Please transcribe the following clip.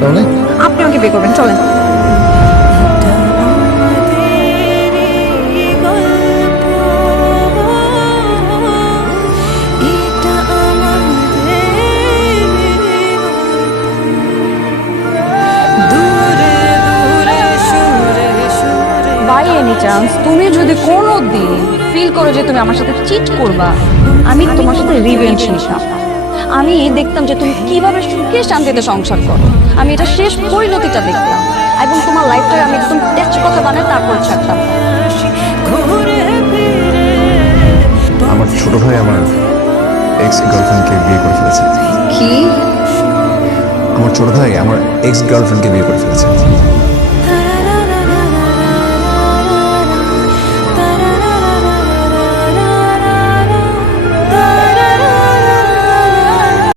তাহলে আপনি আমাকে বিয়ে করবেন, চলেন। বাই এনি চান্স তুমি যদি কোনোদিন ফিল করো যে তুমি আমার সাথে চিট করবা, আমি তোমার সাথে রিভেঞ্জ নিতাম। আমি দেখতাম যে তুমি কিভাবে সুখে শান্তিতে সংসার করো, আমি এটা শেষ পরিণতিটা দেখতাম এবং তোমার লাইফটাকে আমি একদম তেজপাতা বানায় তারপর ছাড়তাম। আমার ছোট ভাই আমার এক্স গার্লফ্রেন্ডকে বিয়ে করে ফেলেছে। কি? আমার ছোট ভাই আমার এক্স গার্লফ্রেন্ডকে বিয়ে করে ফেলেছে।